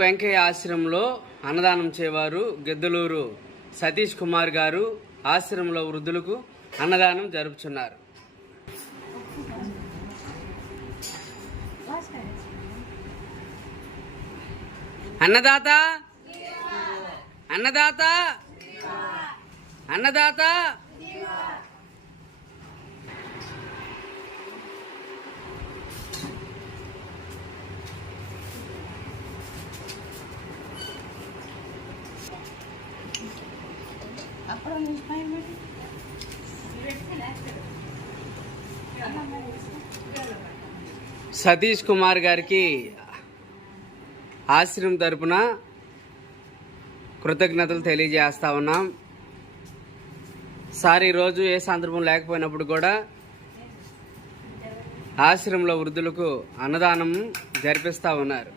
వెంకయ్య ఆశ్రమంలో అన్నదానం చేవారు గెద్దలూరు సతీష్ కుమార్ గారు ఆశ్రమంలో వృద్ధులకు అన్నదానం జరుపుతున్నారు. అన్నదాత అన్నదాత అన్నదాత సతీష్ కుమార్ గారికి ఆశ్రమం తరపున కృతజ్ఞతలు తెలియజేస్తా ఉన్నాం. సార్ ఈరోజు ఏ సందర్భం లేకపోయినప్పుడు కూడా ఆశ్రమంలో వృద్ధులకు అన్నదానం జరిపిస్తూ ఉన్నారు.